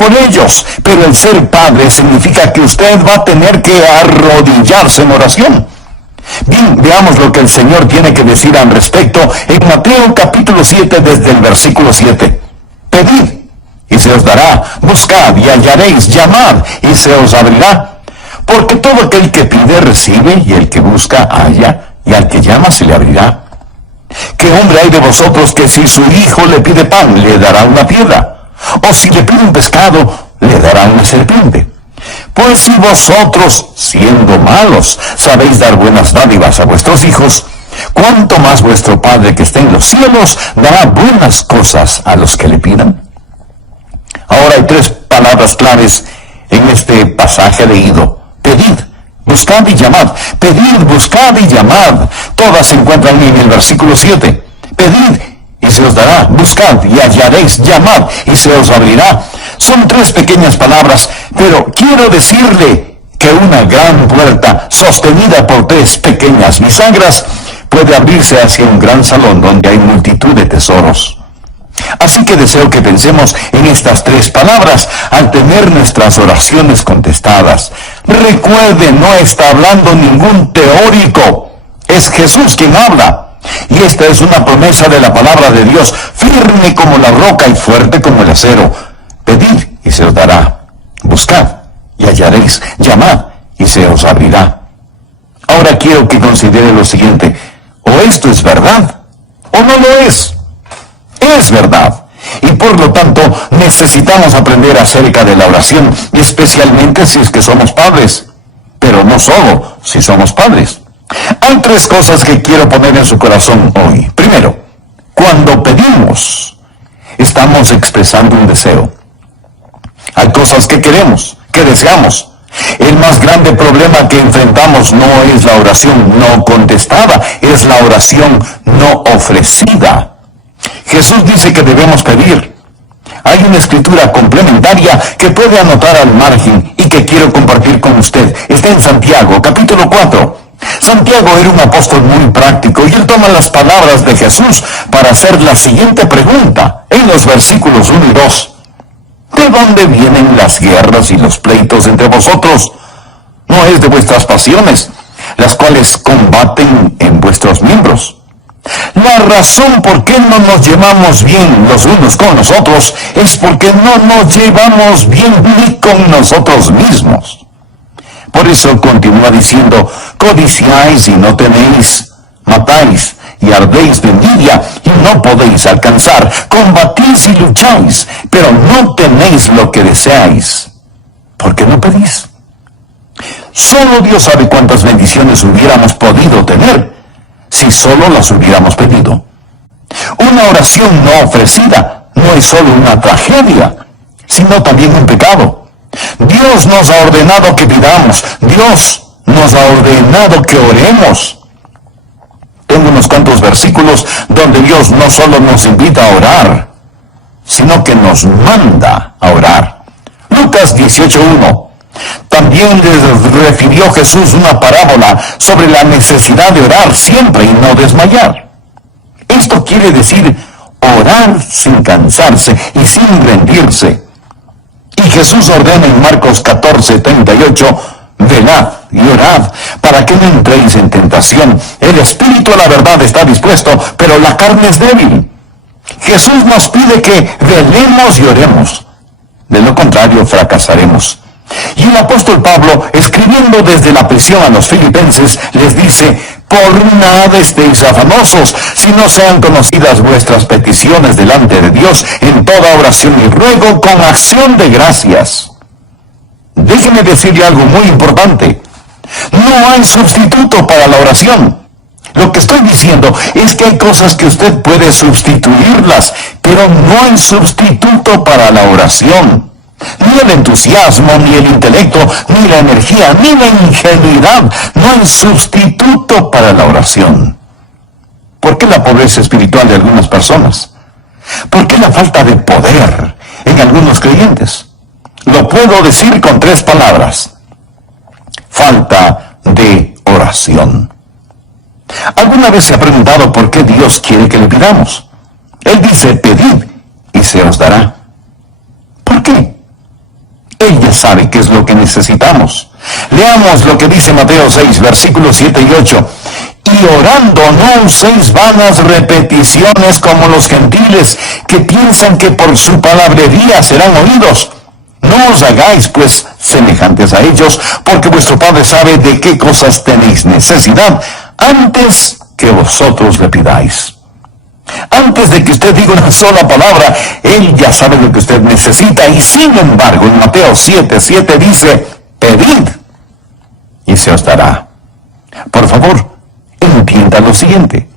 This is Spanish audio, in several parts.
por ellos. Pero el ser padre significa que usted va a tener que arrodillarse en oración. Bien, veamos lo que el Señor tiene que decir al respecto en Mateo capítulo 7 desde el versículo 7. Pedid y se os dará, buscad y hallaréis, llamad y se os abrirá. Porque todo aquel que pide recibe, y el que busca halla, y al que llama se le abrirá. ¿Qué hombre hay de vosotros que si su hijo le pide pan, le dará una piedra? O si le pide un pescado, le dará una serpiente? Pues si vosotros, siendo malos, sabéis dar buenas dádivas a vuestros hijos, ¿cuánto más vuestro Padre que está en los cielos dará buenas cosas a los que le pidan? Ahora hay tres palabras claves en este pasaje leído. Pedid, buscad y llamad. Pedid, buscad y llamad. Todas se encuentran en el versículo 7. Pedid y se os dará. Buscad y hallaréis. Llamad y se os abrirá. Son tres pequeñas palabras, pero quiero decirle que una gran puerta, sostenida por tres pequeñas bisagras, puede abrirse hacia un gran salón donde hay multitud de tesoros. Así que deseo que pensemos en estas tres palabras al tener nuestras oraciones contestadas. Recuerde, no está hablando ningún teórico, es Jesús quien habla. Y esta es una promesa de la palabra de Dios, firme como la roca y fuerte como el acero. Pedid y se os dará, buscad y hallaréis, llamad y se os abrirá. Ahora quiero que considere lo siguiente: o esto es verdad o no lo es. Es verdad, y por lo tanto necesitamos aprender acerca de la oración, especialmente si es que somos padres, pero no solo si somos padres. Hay tres cosas que quiero poner en su corazón hoy. Primero, cuando pedimos, estamos expresando un deseo. Hay cosas que queremos, que deseamos. El más grande problema que enfrentamos no es la oración no contestada, es la oración no ofrecida. Jesús dice que debemos pedir. Hay una escritura complementaria que puede anotar al margen y que quiero compartir con usted. Está en Santiago, capítulo 4. Santiago era un apóstol muy práctico y él toma las palabras de Jesús para hacer la siguiente pregunta en los versículos 1 y 2. ¿De dónde vienen las guerras y los pleitos entre vosotros? ¿No es de vuestras pasiones, las cuales combaten en vuestros miembros? La razón por qué no nos llevamos bien los unos con los otros es porque no nos llevamos bien ni con nosotros mismos. Por eso continúa diciendo: codiciáis y no tenéis, matáis y ardéis de envidia y no podéis alcanzar, combatís y lucháis, pero no tenéis lo que deseáis. ¿Por qué no pedís? Solo Dios sabe cuántas bendiciones hubiéramos podido tener si solo las hubiéramos pedido. Una oración no ofrecida no es solo una tragedia, sino también un pecado. Dios nos ha ordenado que pidamos, Dios nos ha ordenado que oremos. Tengo unos cuantos versículos donde Dios no solo nos invita a orar, sino que nos manda a orar. Lucas 18:1. También les refirió Jesús una parábola sobre la necesidad de orar siempre y no desmayar. Esto quiere decir orar sin cansarse y sin rendirse. Y Jesús ordena en Marcos 14:38, velad y orad para que no entréis en tentación. El espíritu a la verdad está dispuesto, pero la carne es débil. Jesús nos pide que velemos y oremos. De lo contrario, fracasaremos. Y el apóstol Pablo, escribiendo desde la prisión a los filipenses, les dice: por nada estéis afanosos, si no sean conocidas vuestras peticiones delante de Dios en toda oración y ruego con acción de gracias. Déjeme decirle algo muy importante: no hay sustituto para la oración. Lo que estoy diciendo es que hay cosas que usted puede sustituirlas, pero no hay sustituto para la oración. Ni el entusiasmo, ni el intelecto, ni la energía, ni la ingenuidad. No hay sustituto para la oración. ¿Por qué la pobreza espiritual de algunas personas? ¿Por qué la falta de poder en algunos creyentes? Lo puedo decir con tres palabras: falta de oración. ¿Alguna vez se ha preguntado por qué Dios quiere que le pidamos? Él dice: pedid y se os dará. ¿Por qué? Padre sabe qué es lo que necesitamos. Leamos lo que dice Mateo 6, versículos 7 y 8. Y orando no uséis vanas repeticiones como los gentiles, que piensan que por su palabrería serán oídos. No os hagáis, pues, semejantes a ellos, porque vuestro Padre sabe de qué cosas tenéis necesidad, antes que vosotros le pidáis. Antes de que usted diga una sola palabra, Él ya sabe lo que usted necesita, y sin embargo, en Mateo 7:7 dice, pedid, y se os dará. Por favor, entienda lo siguiente.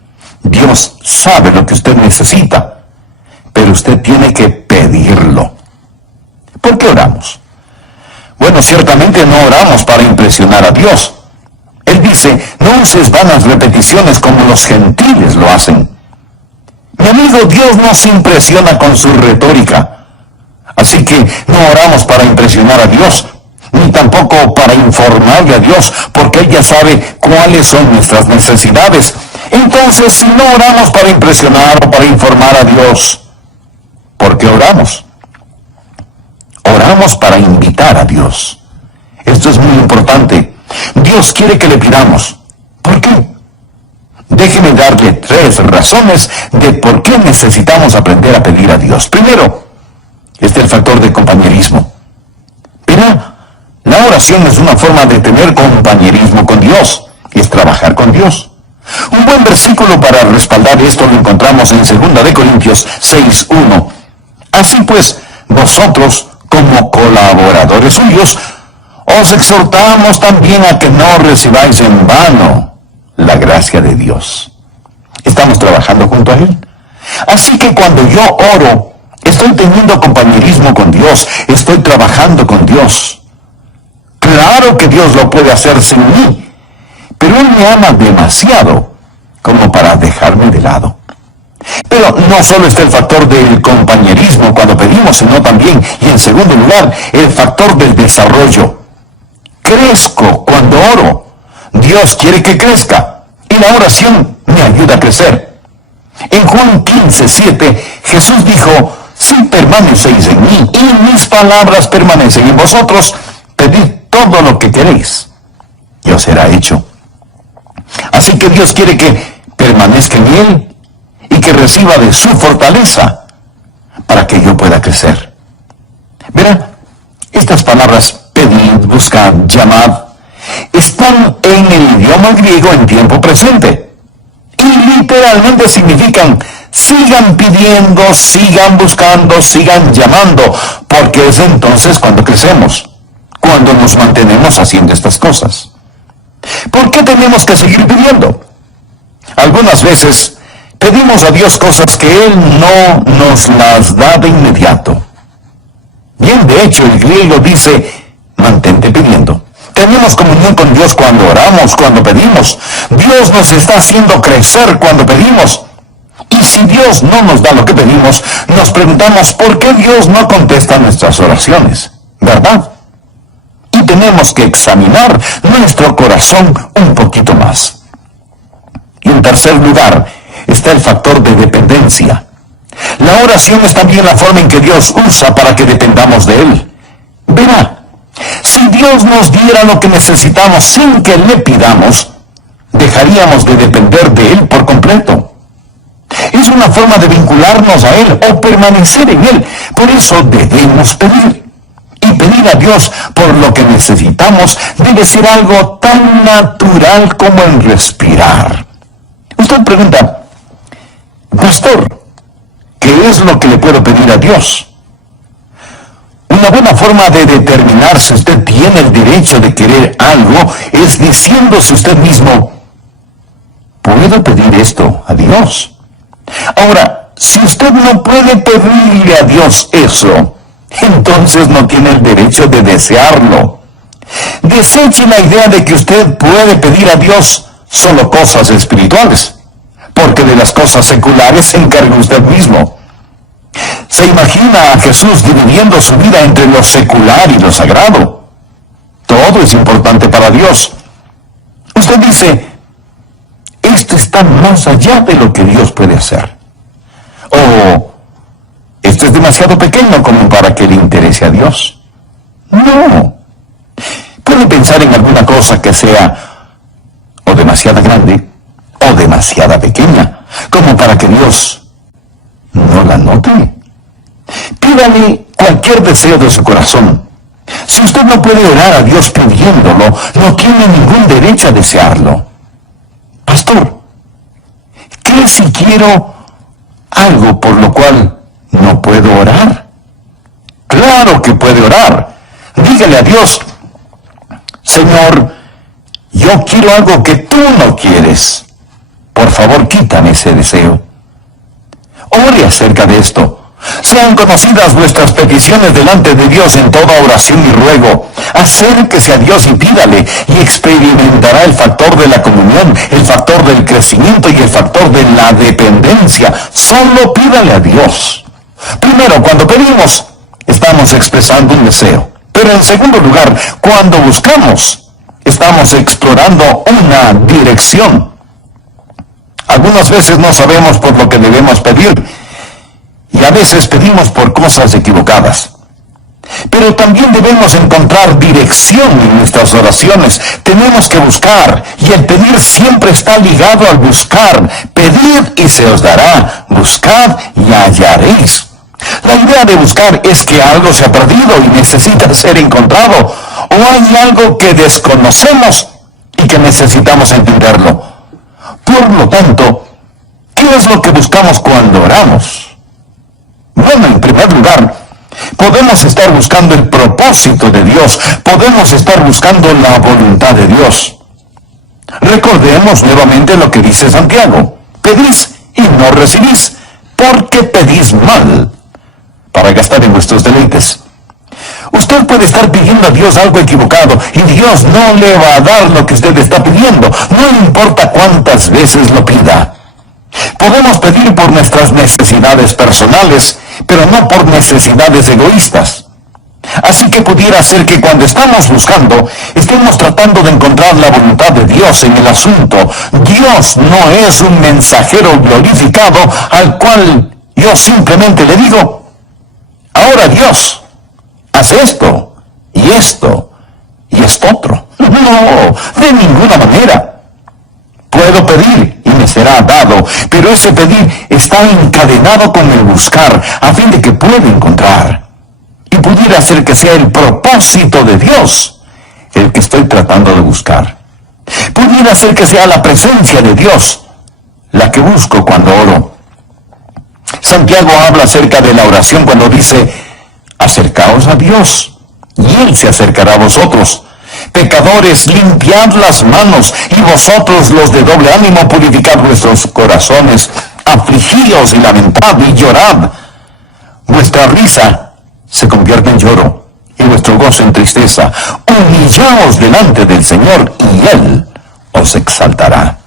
Dios sabe lo que usted necesita, pero usted tiene que pedirlo. ¿Por qué oramos? Bueno, ciertamente no oramos para impresionar a Dios. Él dice, no uses vanas repeticiones como los gentiles lo hacen. Mi amigo, Dios no se impresiona con su retórica. Así que no oramos para impresionar a Dios, ni tampoco para informarle a Dios, porque Él ya sabe cuáles son nuestras necesidades. Entonces, si no oramos para impresionar o para informar a Dios, ¿por qué oramos? Oramos para invitar a Dios. Esto es muy importante. Dios quiere que le pidamos. ¿Por qué? Déjeme darle 3 razones de por qué necesitamos aprender a pedir a Dios. Primero, este es el factor de compañerismo. Mira, la oración es una forma de tener compañerismo con Dios. Es trabajar con Dios. Un buen versículo para respaldar esto lo encontramos en 2 de Corintios 6:1. Así pues, vosotros, como colaboradores suyos, os exhortamos también a que no recibáis en vano la gracia de Dios. Estamos trabajando junto a Él. Así que cuando yo oro, estoy teniendo compañerismo con Dios, estoy trabajando con Dios. Claro que Dios lo puede hacer sin mí, pero Él me ama demasiado como para dejarme de lado. Pero no solo está el factor del compañerismo cuando pedimos, sino también, y en segundo lugar, el factor del desarrollo. Crezco cuando oro. Dios quiere que crezca, y la oración me ayuda a crecer. En Juan 15:7, Jesús dijo, si permanecéis en mí, y mis palabras permanecen en vosotros, pedid todo lo que queréis, y os será hecho. Así que Dios quiere que permanezca en Él, y que reciba de su fortaleza para que yo pueda crecer. Verá, estas palabras, pedid, buscad, llamad, están en el idioma griego en tiempo presente. Y literalmente significan, sigan pidiendo, sigan buscando, sigan llamando, porque es entonces cuando crecemos, cuando nos mantenemos haciendo estas cosas. ¿Por qué tenemos que seguir pidiendo? Algunas veces pedimos a Dios cosas que Él no nos las da de inmediato. Bien, de hecho, el griego dice, mantente pidiendo. Tenemos comunión con Dios cuando oramos, cuando pedimos. Dios nos está haciendo crecer cuando pedimos. Y si Dios no nos da lo que pedimos, nos preguntamos por qué Dios no contesta nuestras oraciones, ¿verdad? Y tenemos que examinar nuestro corazón un poquito más. Y en tercer lugar, está el factor de dependencia. La oración es también la forma en que Dios usa para que dependamos de Él. Verá, si Dios nos diera lo que necesitamos sin que le pidamos, dejaríamos de depender de Él por completo. Es una forma de vincularnos a Él o permanecer en Él. Por eso debemos pedir. Y pedir a Dios por lo que necesitamos debe ser algo tan natural como el respirar. Usted pregunta, pastor, ¿qué es lo que le puedo pedir a Dios? Una buena forma de determinar si usted tiene el derecho de querer algo es diciéndose usted mismo, ¿puedo pedir esto a Dios? Ahora, si usted no puede pedirle a Dios eso, entonces no tiene el derecho de desearlo. Deseche la idea de que usted puede pedir a Dios solo cosas espirituales, porque de las cosas seculares se encarga usted mismo. ¿Se imagina a Jesús dividiendo su vida entre lo secular y lo sagrado? Todo es importante para Dios. Usted dice, esto está más allá de lo que Dios puede hacer. O, esto es demasiado pequeño como para que le interese a Dios. No, No. Puede pensar en alguna cosa que sea o demasiado grande o demasiado pequeña, como para que Dios no la note. Pídale cualquier deseo de su corazón. Si usted no puede orar a Dios pidiéndolo, no tiene ningún derecho a desearlo. Pastor, ¿qué si quiero algo por lo cual no puedo orar? Claro que puede orar. Dígale a Dios: Señor, yo quiero algo que tú no quieres. Por favor, quítame ese deseo. Ore acerca de esto. Sean conocidas vuestras peticiones delante de Dios en toda oración y ruego. Acérquese a Dios y pídale, y experimentará el factor de la comunión, el factor del crecimiento y el factor de la dependencia. Solo pídale a Dios. Primero, cuando pedimos, estamos expresando un deseo. Pero en segundo lugar, cuando buscamos, estamos explorando una dirección. Algunas veces no sabemos por lo que debemos pedir, y a veces pedimos por cosas equivocadas. Pero también debemos encontrar dirección en nuestras oraciones. Tenemos que buscar, y el pedir siempre está ligado al buscar. Pedid y se os dará. Buscad y hallaréis. La idea de buscar es que algo se ha perdido y necesita ser encontrado, o hay algo que desconocemos y que necesitamos entenderlo. Por lo tanto, ¿qué es lo que buscamos cuando oramos? Bueno, en primer lugar, podemos estar buscando el propósito de Dios, podemos estar buscando la voluntad de Dios. Recordemos nuevamente lo que dice Santiago: pedís y no recibís, porque pedís mal, para gastar en vuestros deleites. Usted puede estar pidiendo a Dios algo equivocado, y Dios no le va a dar lo que usted está pidiendo, no importa cuántas veces lo pida. Podemos pedir por nuestras necesidades personales, pero no por necesidades egoístas. Así que pudiera ser que cuando estamos buscando, estemos tratando de encontrar la voluntad de Dios en el asunto. Dios no es un mensajero glorificado al cual yo simplemente le digo: ahora Dios, haz esto, y esto, y esto otro. No, de ninguna manera. Puedo pedir y me será dado, pero ese pedir está encadenado con el buscar, a fin de que pueda encontrar. Y pudiera ser que sea el propósito de Dios el que estoy tratando de buscar. Pudiera ser que sea la presencia de Dios la que busco cuando oro. Santiago habla acerca de la oración cuando dice: acercaos a Dios, y Él se acercará a vosotros. Pecadores, limpiad las manos, y vosotros los de doble ánimo, purificad vuestros corazones. Afligíos y lamentad y llorad. Vuestra risa se convierte en lloro, y vuestro gozo en tristeza. Humillaos delante del Señor, y Él os exaltará.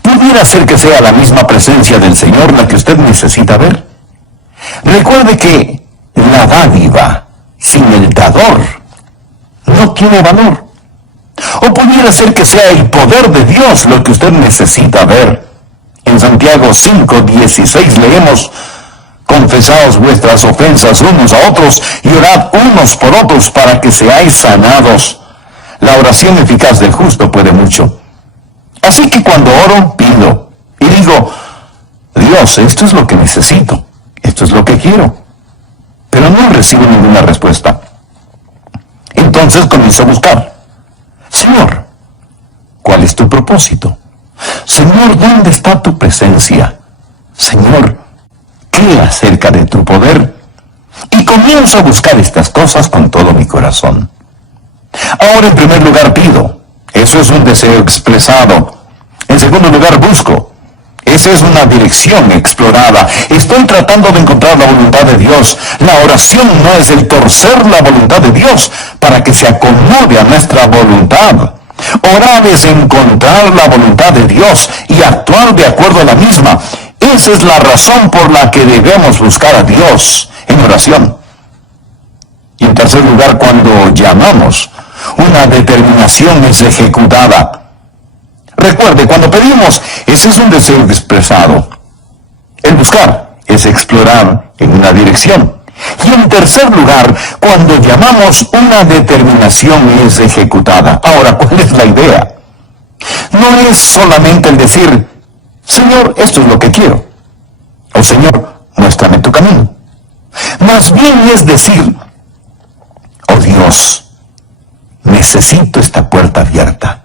Pudiera ser que sea la misma presencia del Señor la que usted necesita ver. Recuerde que la dádiva sin el dador no tiene valor. O pudiera ser que sea el poder de Dios lo que usted necesita ver. En Santiago 5:16 leemos: confesaos vuestras ofensas unos a otros y orad unos por otros para que seáis sanados. La oración eficaz del justo puede mucho. Así que cuando oro, pido y digo: Dios, esto es lo que necesito, esto es lo que quiero. Pero no recibo ninguna respuesta. Entonces comienzo a buscar. Señor, ¿cuál es tu propósito? Señor, ¿dónde está tu presencia? Señor, ¿qué acerca de tu poder? Y comienzo a buscar estas cosas con todo mi corazón. Ahora, en primer lugar, pido. Eso es un deseo expresado. En segundo lugar, busco. Esa es una dirección explorada. Estoy tratando de encontrar la voluntad de Dios. La oración no es el torcer la voluntad de Dios para que se acomode a nuestra voluntad. Orar es encontrar la voluntad de Dios y actuar de acuerdo a la misma. Esa es la razón por la que debemos buscar a Dios en oración. Y en tercer lugar, cuando llamamos, una determinación es ejecutada. Recuerde, cuando pedimos, ese es un deseo expresado. El buscar es explorar en una dirección. Y en tercer lugar, cuando llamamos, una determinación es ejecutada. Ahora, ¿cuál es la idea? No es solamente el decir, Señor, esto es lo que quiero. O Señor, muéstrame tu camino. Más bien es decir, oh Dios, necesito esta puerta abierta.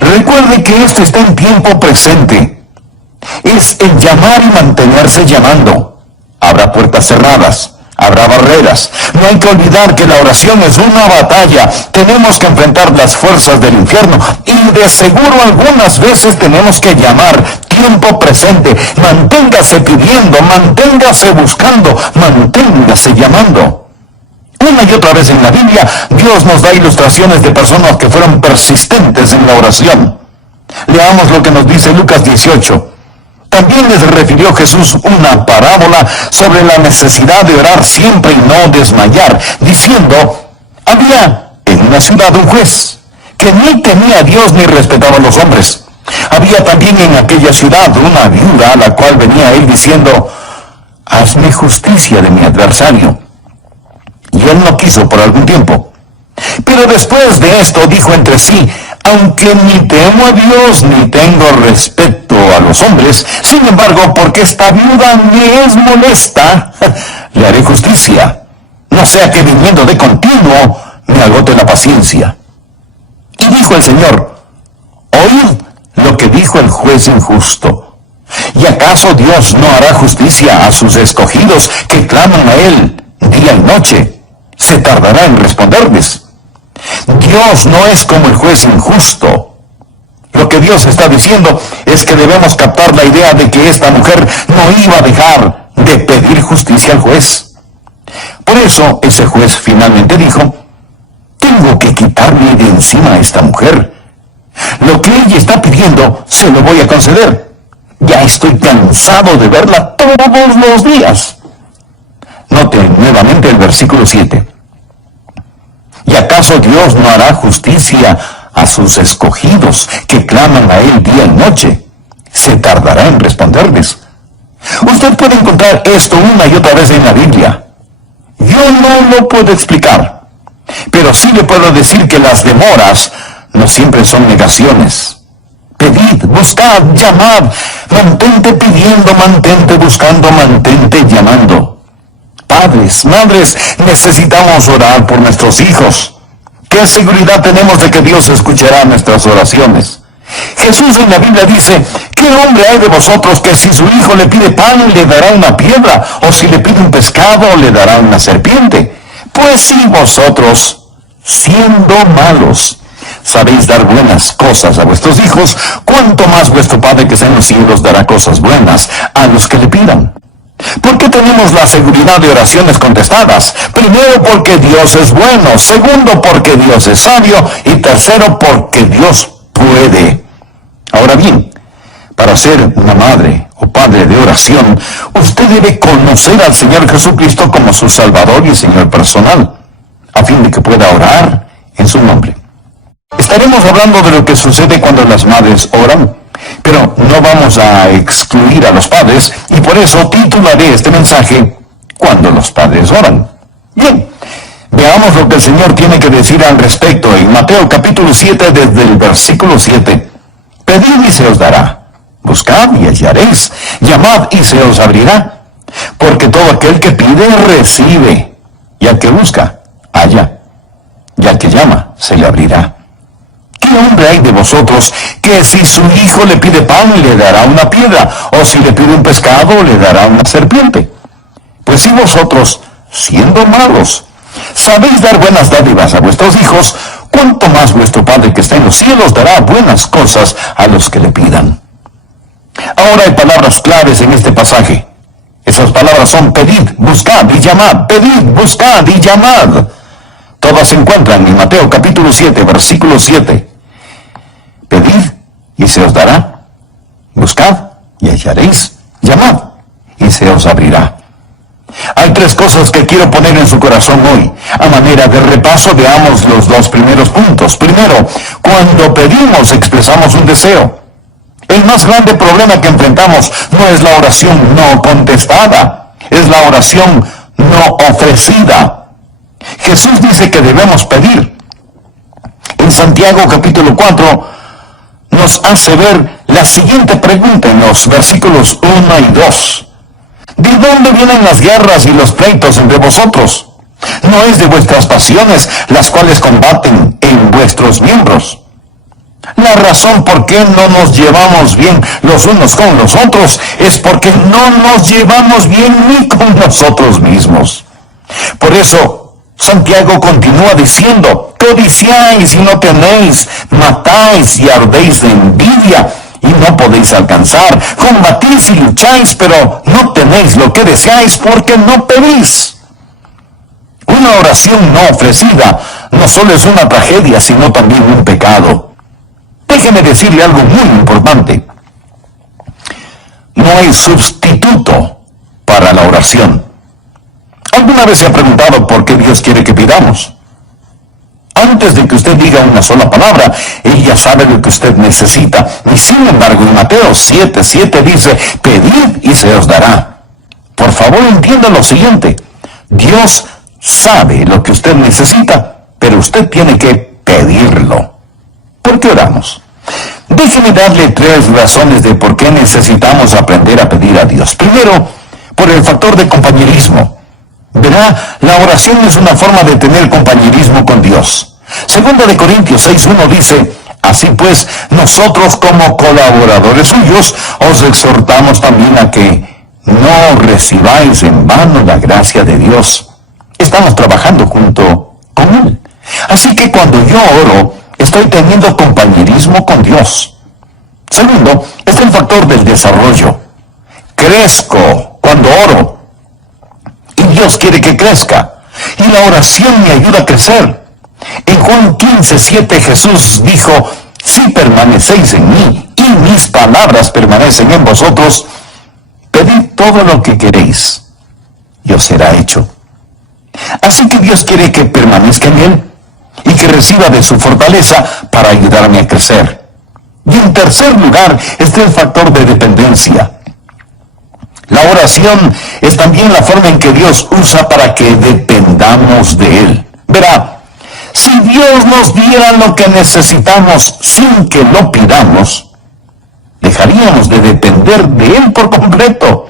Recuerde que esto está en tiempo presente. Es el llamar y mantenerse llamando. Habrá puertas cerradas, habrá barreras. No hay que olvidar que la oración es una batalla. Tenemos que enfrentar las fuerzas del infierno y de seguro algunas veces tenemos que llamar. Tiempo presente. Manténgase pidiendo, manténgase buscando, manténgase llamando. Una y otra vez en la Biblia, Dios nos da ilustraciones de personas que fueron persistentes en la oración. Leamos lo que nos dice Lucas 18. También les refirió Jesús una parábola sobre la necesidad de orar siempre y no desmayar, diciendo, había en una ciudad un juez que ni temía a Dios ni respetaba a los hombres. Había también en aquella ciudad una viuda a la cual venía él diciendo, hazme justicia de mi adversario. Y él no quiso por algún tiempo. Pero después de esto dijo entre sí, aunque ni temo a Dios ni tengo respeto a los hombres, sin embargo, porque esta viuda me es molesta, le haré justicia, no sea que viniendo de continuo me agote la paciencia. Y dijo el Señor, oíd lo que dijo el juez injusto. ¿Y acaso Dios no hará justicia a sus escogidos que claman a Él día y noche? Se tardará en responderles. Dios no es como el juez injusto. Lo que Dios está diciendo es que debemos captar la idea de que esta mujer no iba a dejar de pedir justicia al juez. Por eso ese juez finalmente dijo, tengo que quitarme de encima a esta mujer. Lo que ella está pidiendo se lo voy a conceder. Ya estoy cansado de verla todos los días. Note nuevamente el versículo 7. ¿Y acaso Dios no hará justicia a sus escogidos que claman a Él día y noche? Se tardará en responderles. Usted puede encontrar esto una y otra vez en la Biblia. Yo no lo puedo explicar, pero sí le puedo decir que las demoras no siempre son negaciones. Pedid, buscad, llamad, mantente pidiendo, mantente buscando, mantente llamando. Padres, madres, necesitamos orar por nuestros hijos. ¿Qué seguridad tenemos de que Dios escuchará nuestras oraciones? Jesús en la Biblia dice, ¿qué hombre hay de vosotros que si su hijo le pide pan le dará una piedra? ¿O si le pide un pescado le dará una serpiente? Pues si vosotros, siendo malos, sabéis dar buenas cosas a vuestros hijos, ¿cuánto más vuestro Padre que está en los cielos dará cosas buenas a los que le pidan? ¿Por qué tenemos la seguridad de oraciones contestadas? Primero, porque Dios es bueno. Segundo, porque Dios es sabio. Y tercero, porque Dios puede. Ahora bien, para ser una madre o padre de oración, usted debe conocer al Señor Jesucristo como su Salvador y Señor personal, a fin de que pueda orar en su nombre. Estaremos hablando de lo que sucede cuando las madres oran, pero no vamos a excluir a los padres, y por eso titularé este mensaje, Cuando los padres oran. Bien, veamos lo que el Señor tiene que decir al respecto en Mateo capítulo 7, desde el versículo 7. Pedid y se os dará, buscad y hallaréis, llamad y se os abrirá, porque todo aquel que pide recibe, y al que busca, halla, y al que llama, se le abrirá. ¿Qué hombre hay de vosotros que si su hijo le pide pan le dará una piedra, o si le pide un pescado le dará una serpiente? Pues si vosotros, siendo malos, sabéis dar buenas dádivas a vuestros hijos, cuánto más vuestro Padre que está en los cielos dará buenas cosas a los que le pidan. Ahora hay palabras claves en este pasaje. Esas palabras son pedid, buscad y llamad, pedid, buscad y llamad. Todas se encuentran en Mateo capítulo 7, versículo 7. Pedid y se os dará, buscad y hallaréis, llamad y se os abrirá. Hay tres cosas que quiero poner en su corazón hoy. A manera de repaso, veamos los dos primeros puntos. Primero, cuando pedimos expresamos un deseo. El más grande problema que enfrentamos no es la oración no contestada, es la oración no ofrecida. Jesús dice que debemos pedir. En Santiago capítulo 4 nos hace ver la siguiente pregunta en los versículos 1 y 2. ¿De dónde vienen las guerras y los pleitos entre vosotros? ¿No es de vuestras pasiones las cuales combaten en vuestros miembros? La razón por qué no nos llevamos bien los unos con los otros es porque no nos llevamos bien ni con nosotros mismos. Por eso, Santiago continúa diciendo: codiciáis y no tenéis, matáis y ardéis de envidia y no podéis alcanzar, combatís y lucháis, pero no tenéis lo que deseáis porque no pedís. Una oración no ofrecida no solo es una tragedia, sino también un pecado. Déjeme decirle algo muy importante. No hay sustituto para la oración. ¿Alguna vez se ha preguntado por qué Dios quiere que pidamos? Antes de que usted diga una sola palabra, Él ya sabe lo que usted necesita. Y sin embargo, en Mateo 7:7 dice: pedid y se os dará. Por favor, entienda lo siguiente. Dios sabe lo que usted necesita, pero usted tiene que pedirlo. ¿Por qué oramos? Déjeme darle 3 razones de por qué necesitamos aprender a pedir a Dios. Primero, por el factor de compañerismo. Verá, la oración es una forma de tener compañerismo con Dios. Segunda de Corintios 6:1 dice: así pues, nosotros como colaboradores suyos os exhortamos también a que no recibáis en vano la gracia de Dios. Estamos trabajando junto con Él. Así que cuando yo oro, estoy teniendo compañerismo con Dios. Segundo, es el factor del desarrollo. Crezco cuando oro. Y Dios quiere que crezca. Y la oración me ayuda a crecer. En Juan 15:7 Jesús dijo: si permanecéis en mí y mis palabras permanecen en vosotros, pedid todo lo que queréis y os será hecho. Así que Dios quiere que permanezca en Él y que reciba de su fortaleza para ayudarme a crecer. Y en tercer lugar está el factor de dependencia. La oración es también la forma en que Dios usa para que dependamos de Él. Verá, si Dios nos diera lo que necesitamos sin que lo pidamos, dejaríamos de depender de Él por completo.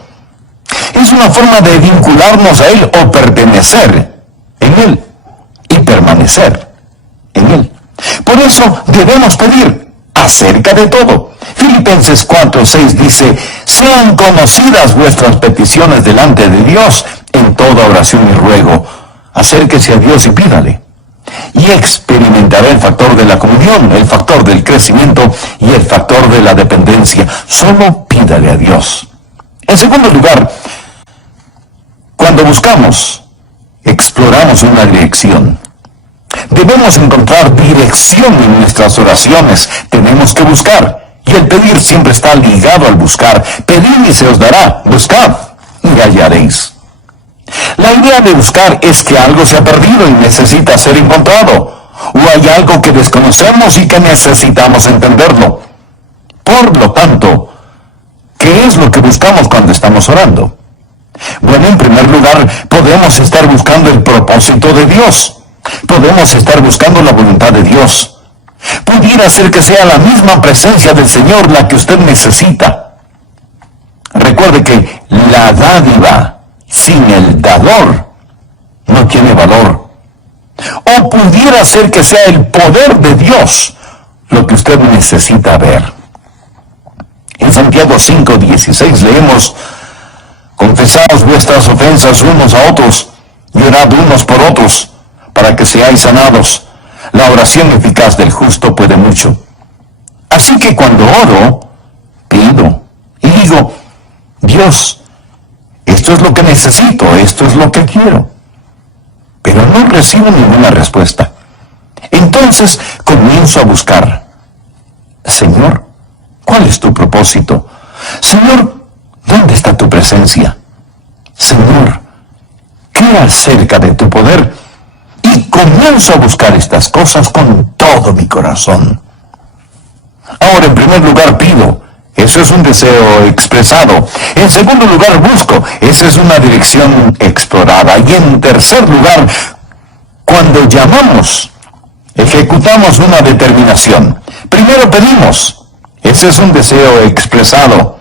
Es una forma de vincularnos a Él o pertenecer en Él y permanecer en Él. Por eso debemos pedir acerca de todo. Filipenses 4:6 dice: sean conocidas vuestras peticiones delante de Dios en toda oración y ruego. Acérquese a Dios y pídale. Y experimentará el factor de la comunión, el factor del crecimiento y el factor de la dependencia. Solo pídale a Dios. En segundo lugar, cuando buscamos, exploramos una dirección. Debemos encontrar dirección en nuestras oraciones. Tenemos que buscar. Y el pedir siempre está ligado al buscar. Pedid y se os dará. Buscad y hallaréis. La idea de buscar es que algo se ha perdido y necesita ser encontrado. O hay algo que desconocemos y que necesitamos entenderlo. Por lo tanto, ¿qué es lo que buscamos cuando estamos orando? Bueno, en primer lugar, podemos estar buscando el propósito de Dios. Podemos estar buscando la voluntad de Dios. Pudiera ser que sea la misma presencia del Señor la que usted necesita. Recuerde que la dádiva sin el dador no tiene valor. O pudiera ser que sea el poder de Dios lo que usted necesita ver. En Santiago 5:16 leemos: confesaos vuestras ofensas unos a otros y orad unos por otros, para que seáis sanados. La oración eficaz del justo puede mucho. Así que cuando oro, pido y digo: Dios, esto es lo que necesito, esto es lo que quiero. Pero no recibo ninguna respuesta. Entonces comienzo a buscar: Señor, ¿cuál es tu propósito? Señor, ¿dónde está tu presencia? Señor, ¿qué acerca de tu poder? Y comienzo a buscar estas cosas con todo mi corazón. Ahora, en primer lugar, pido. Eso es un deseo expresado. En segundo lugar, busco. Esa es una dirección explorada. Y en tercer lugar, cuando llamamos, ejecutamos una determinación. Primero pedimos. Ese es un deseo expresado.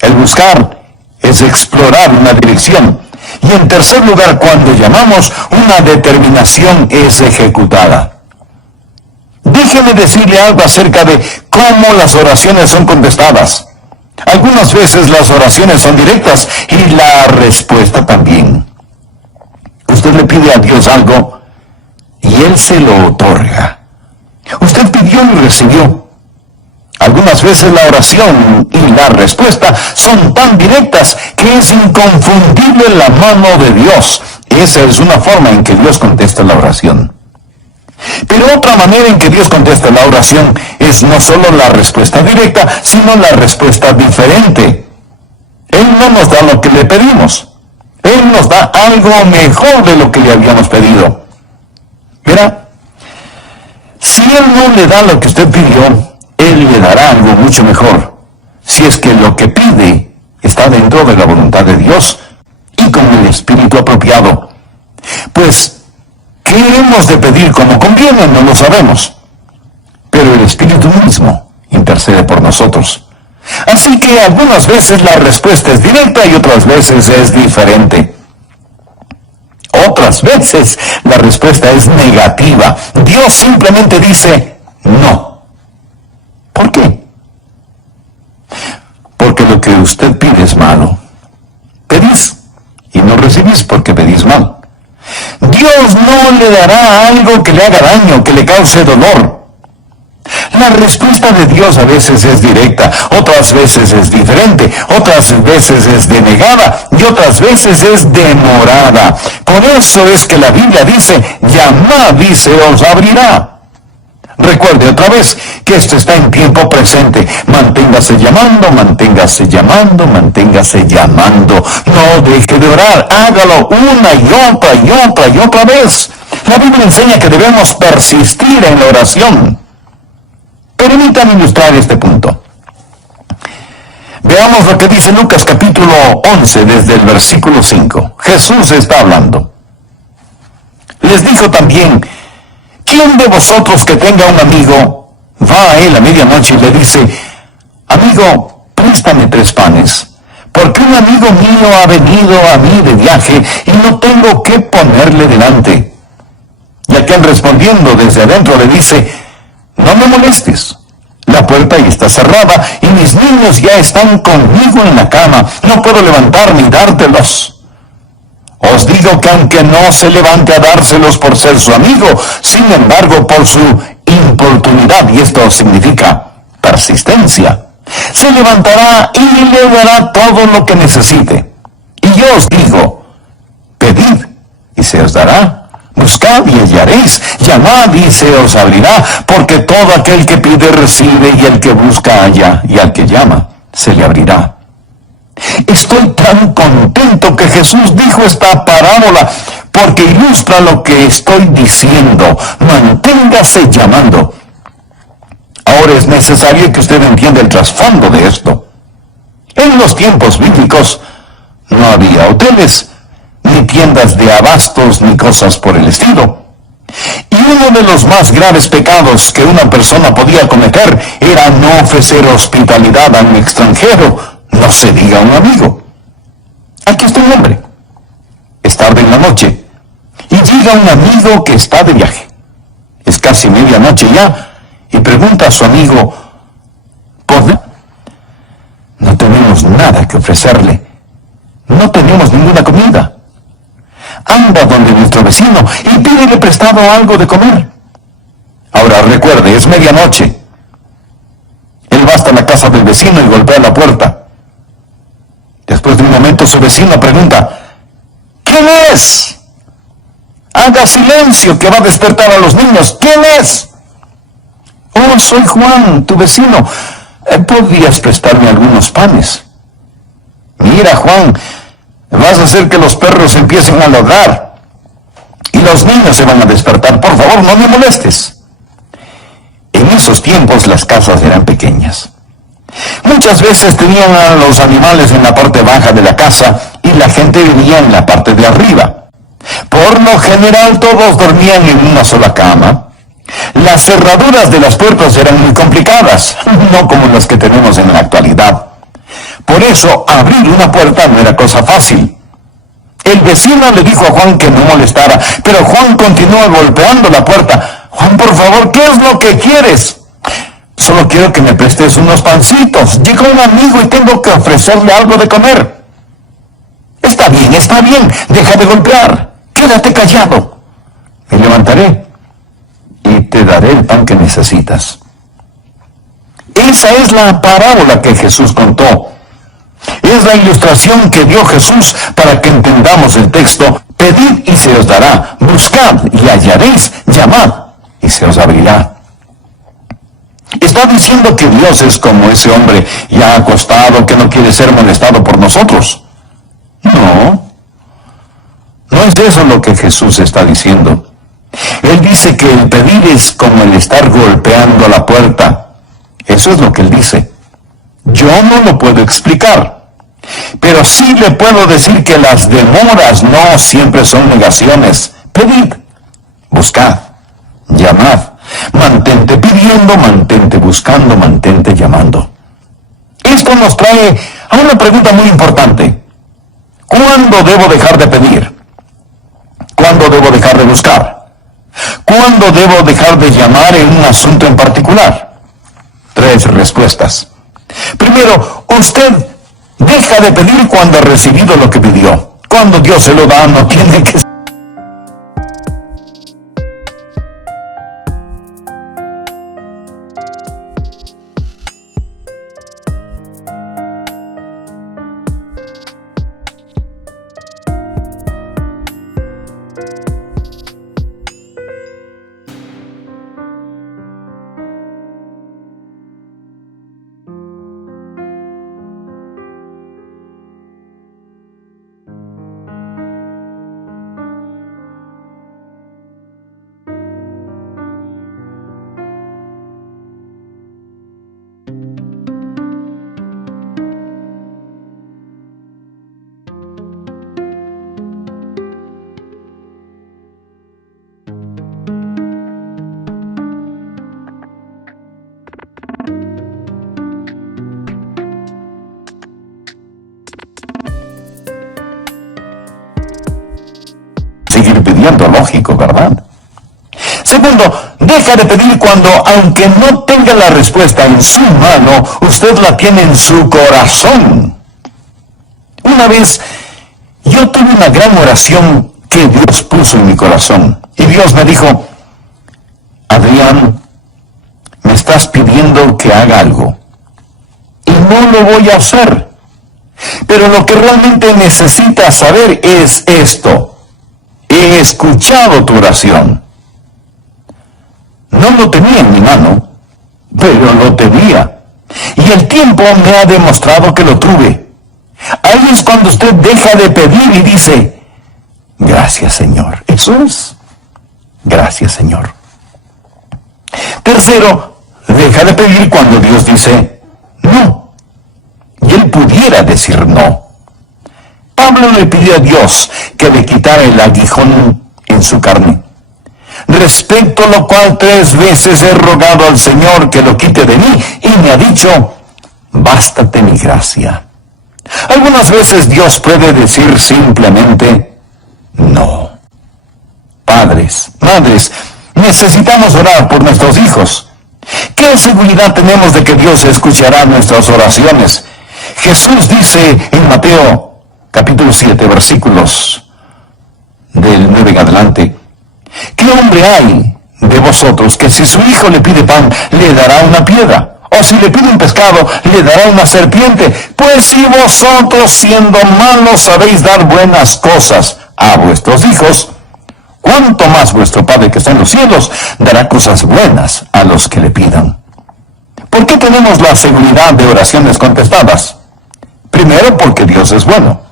El buscar es explorar una dirección. Y en tercer lugar, cuando llamamos, una determinación es ejecutada. Déjeme decirle algo acerca de cómo las oraciones son contestadas. Algunas veces las oraciones son directas y la respuesta también. Usted le pide a Dios algo y Él se lo otorga. Usted pidió y recibió. Algunas veces la oración y la respuesta son tan directas que es inconfundible la mano de Dios. Esa es una forma en que Dios contesta la oración. Pero otra manera en que Dios contesta la oración es no solo la respuesta directa, sino la respuesta diferente. Él no nos da lo que le pedimos. Él nos da algo mejor de lo que le habíamos pedido. Verá, si Él no le da lo que usted pidió, Él le dará algo mucho mejor. Si es que lo que pide está dentro de la voluntad de Dios y con el espíritu apropiado. Pues, ¿qué hemos de pedir como conviene? No lo sabemos. Pero el Espíritu mismo intercede por nosotros. Así que algunas veces la respuesta es directa y otras veces es diferente. Otras veces la respuesta es negativa. Dios simplemente dice no. ¿Por qué? Porque lo que usted pide es malo. Pedís y no recibís porque pedís mal. Dios no le dará algo que le haga daño, que le cause dolor. La respuesta de Dios a veces es directa, otras veces es diferente, otras veces es denegada y otras veces es demorada. Por eso es que la Biblia dice, llamad y se os abrirá. Recuerde otra vez que esto está en tiempo presente. Manténgase llamando, manténgase llamando, manténgase llamando. No deje de orar, hágalo una y otra y otra y otra vez. La Biblia enseña que debemos persistir en la oración. Permítanme ilustrar este punto. Veamos lo que dice Lucas capítulo 11 desde el versículo 5. Jesús está hablando. Les dijo también, ¿quién de vosotros que tenga un amigo va a él a medianoche y le dice, amigo, préstame 3 panes, porque un amigo mío ha venido a mí de viaje y no tengo qué ponerle delante? Y aquel respondiendo desde adentro le dice, no me molestes, la puerta ya está cerrada y mis niños ya están conmigo en la cama, no puedo levantarme y dártelos. Os digo que aunque no se levante a dárselos por ser su amigo, sin embargo por su importunidad, y esto significa persistencia, se levantará y le dará todo lo que necesite. Y yo os digo, pedid y se os dará, buscad y hallaréis, llamad y se os abrirá, porque todo aquel que pide recibe y el que busca halla, y al que llama se le abrirá. Estoy tan contento que Jesús dijo esta parábola porque ilustra lo que estoy diciendo. Manténgase llamando. Ahora es necesario que usted entienda el trasfondo de esto. En los tiempos bíblicos no había hoteles, ni tiendas de abastos, ni cosas por el estilo. Y uno de los más graves pecados que una persona podía cometer era no ofrecer hospitalidad a un extranjero, no se diga un amigo. Aquí está un hombre. Es tarde en la noche. Y llega un amigo que está de viaje. Es casi medianoche ya. Y pregunta a su amigo, ¿por? No tenemos nada que ofrecerle. No tenemos ninguna comida. Anda donde nuestro vecino y pídele prestado algo de comer. Ahora recuerde, es medianoche. Él va hasta la casa del vecino y golpea la puerta. Después de un momento su vecino pregunta, ¿quién es? Haga silencio que va a despertar a los niños. ¿Quién es? Oh, soy Juan, tu vecino. ¿Podrías prestarme algunos panes? Mira, Juan, vas a hacer que los perros empiecen a ladrar y los niños se van a despertar. Por favor, no me molestes. En esos tiempos las casas eran pequeñas. Muchas veces tenían a los animales en la parte baja de la casa y la gente vivía en la parte de arriba. Por lo general todos dormían en una sola cama. Las cerraduras de las puertas eran muy complicadas, no como las que tenemos en la actualidad. Por eso abrir una puerta no era cosa fácil. El vecino le dijo a Juan que no molestara, pero Juan continuó golpeando la puerta. Juan, por favor, ¿qué es lo que quieres? Solo quiero que me prestes unos pancitos. Llegó un amigo y tengo que ofrecerle algo de comer. Está bien, deja de golpear. Quédate callado. Me levantaré y te daré el pan que necesitas. Esa es la parábola que Jesús contó. Es la ilustración que dio Jesús para que entendamos el texto. Pedid y se os dará, buscad y hallaréis, llamad y se os abrirá. Está diciendo que Dios es como ese hombre ya acostado que no quiere ser molestado por nosotros. No es eso lo que Jesús está diciendo. Él dice que el pedir es como el estar golpeando la puerta. Eso es lo que él dice. Yo no lo puedo explicar, pero sí le puedo decir que las demoras no siempre son negaciones. Pedid, buscad, llamad, mantente pidiendo, mantente buscando, mantente llamando. Esto nos trae a una pregunta muy importante. ¿Cuándo debo dejar de pedir? ¿Cuándo debo dejar de buscar? ¿Cuándo debo dejar de llamar en un asunto en particular? 3 respuestas. Primero, usted deja de pedir cuando ha recibido lo que pidió. Cuando Dios se lo da, no tiene que seguir pidiendo, lógico, ¿verdad? Segundo, deja de pedir cuando, aunque no tenga la respuesta en su mano, usted la tiene en su corazón. Una vez, yo tuve una gran oración que Dios puso en mi corazón. Y Dios me dijo, Adrián, me estás pidiendo que haga algo. Y no lo voy a hacer. Pero lo que realmente necesitas saber es esto. He escuchado tu oración. No lo tenía en mi mano, pero lo tenía. Y el tiempo me ha demostrado que lo tuve. Ahí es cuando usted deja de pedir y dice, gracias, Señor. Eso es. Gracias, Señor. Tercero, deja de pedir cuando Dios dice no. Y él pudiera decir no. Pablo le pidió a Dios que le quitara el aguijón en su carne. Respecto a lo cual 3 veces he rogado al Señor que lo quite de mí, y me ha dicho, bástate mi gracia. Algunas veces Dios puede decir simplemente no. Padres, madres, necesitamos orar por nuestros hijos. ¿Qué seguridad tenemos de que Dios escuchará nuestras oraciones? Jesús dice en Mateo capítulo 7, versículos del 9 en adelante, ¿qué hombre hay de vosotros que si su hijo le pide pan, le dará una piedra? O si le pide un pescado, le dará una serpiente. Pues si vosotros, siendo malos, sabéis dar buenas cosas a vuestros hijos, ¿cuánto más vuestro Padre que está en los cielos dará cosas buenas a los que le pidan? ¿Por qué tenemos la seguridad de oraciones contestadas? Primero, porque Dios es bueno.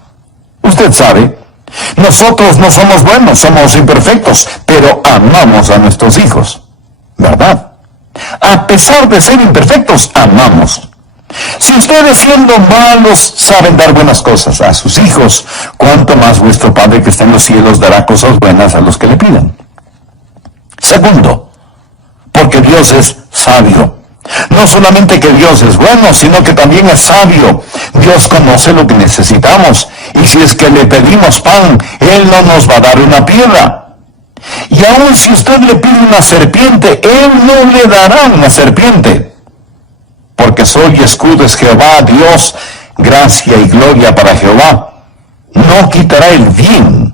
Usted sabe, nosotros no somos buenos, somos imperfectos, pero amamos a nuestros hijos, ¿verdad? A pesar de ser imperfectos, amamos. Si ustedes siendo malos saben dar buenas cosas a sus hijos, ¿cuánto más vuestro Padre que está en los cielos dará cosas buenas a los que le pidan? Segundo, porque Dios es sabio. No solamente que Dios es bueno, sino que también es sabio. Dios conoce lo que necesitamos. Y si es que le pedimos pan, Él no nos va a dar una piedra. Y aun si usted le pide una serpiente, Él no le dará una serpiente. Porque sol y escudo es Jehová, Dios, gracia y gloria para Jehová. No quitará el bien.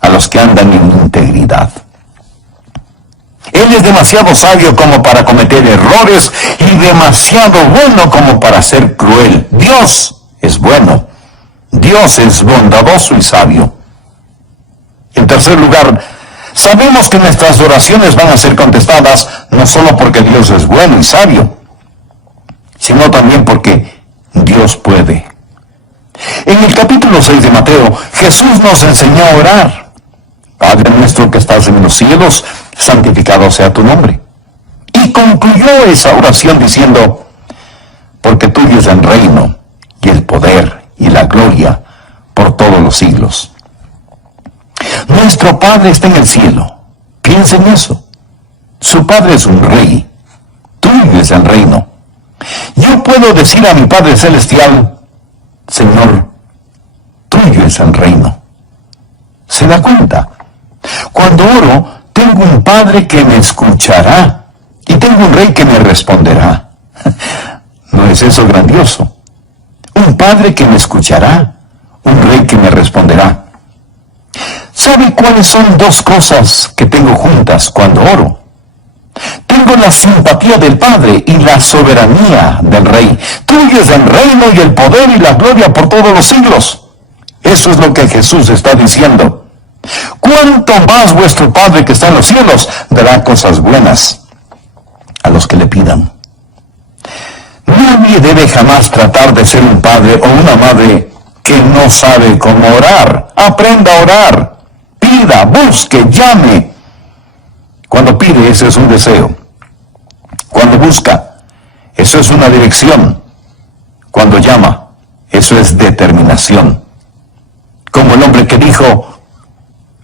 A los que andan en integridad. Él es demasiado sabio como para cometer errores y demasiado bueno como para ser cruel. Dios es bueno. Dios es bondadoso y sabio. En tercer lugar, sabemos que nuestras oraciones van a ser contestadas no solo porque Dios es bueno y sabio, sino también porque Dios puede. En el capítulo 6 de Mateo, Jesús nos enseñó a orar. Padre nuestro que estás en los cielos, santificado sea tu nombre. Y concluyó esa oración diciendo, porque tuyo es el reino, y el poder, y la gloria, por todos los siglos. Nuestro Padre está en el cielo. Piensa en eso. Su Padre es un rey. Tuyo es el reino. Yo puedo decir a mi Padre Celestial, Señor, tuyo es el reino. ¿Se da cuenta? Cuando oro, tengo un Padre que me escuchará y tengo un Rey que me responderá. ¿No es eso grandioso? Un Padre que me escuchará, un Rey que me responderá. ¿Sabe cuáles son dos cosas que tengo juntas cuando oro? Tengo la simpatía del Padre y la soberanía del Rey. Tuyo es el reino y el poder y la gloria por todos los siglos. Eso es lo que Jesús está diciendo. ¿Cuánto más vuestro Padre que está en los cielos dará cosas buenas a los que le pidan? Nadie debe jamás tratar de ser un padre o una madre que no sabe cómo orar. Aprenda a orar. Pida, busque, llame. Cuando pide, eso es un deseo. Cuando busca, eso es una dirección. Cuando llama, eso es determinación. Como el hombre que dijo,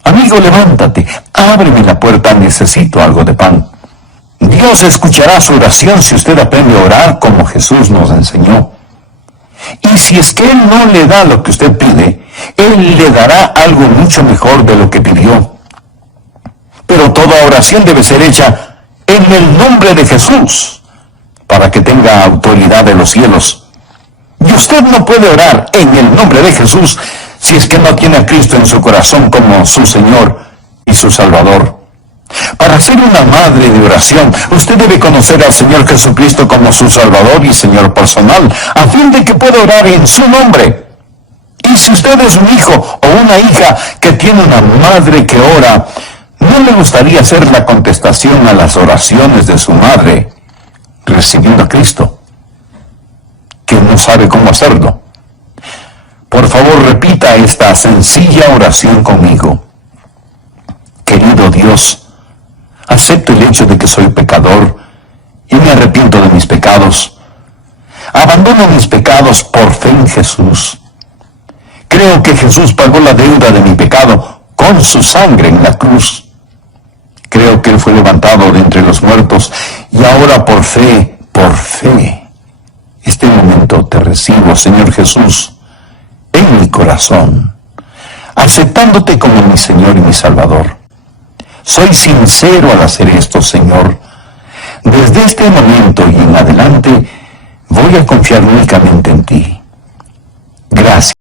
amigo, levántate, ábreme la puerta, necesito algo de pan. Dios escuchará su oración si usted aprende a orar como Jesús nos enseñó. Y si es que Él no le da lo que usted pide, Él le dará algo mucho mejor de lo que pidió. Pero toda oración debe ser hecha en el nombre de Jesús, para que tenga autoridad de los cielos. Y usted no puede orar en el nombre de Jesús si es que no tiene a Cristo en su corazón como su Señor y su Salvador. Para ser una madre de oración, usted debe conocer al Señor Jesucristo como su Salvador y Señor personal, a fin de que pueda orar en su nombre. Y si usted es un hijo o una hija que tiene una madre que ora, ¿no le gustaría hacer la contestación a las oraciones de su madre, recibiendo a Cristo, que no sabe cómo hacerlo? Por favor, repita esta sencilla oración conmigo. Querido Dios, acepto el hecho de que soy pecador y me arrepiento de mis pecados. Abandono mis pecados por fe en Jesús. Creo que Jesús pagó la deuda de mi pecado con su sangre en la cruz. Creo que Él fue levantado de entre los muertos y ahora por fe, este momento recibo, Señor Jesús, en mi corazón, aceptándote como mi Señor y mi Salvador. Soy sincero al hacer esto, Señor. Desde este momento y en adelante voy a confiar únicamente en ti.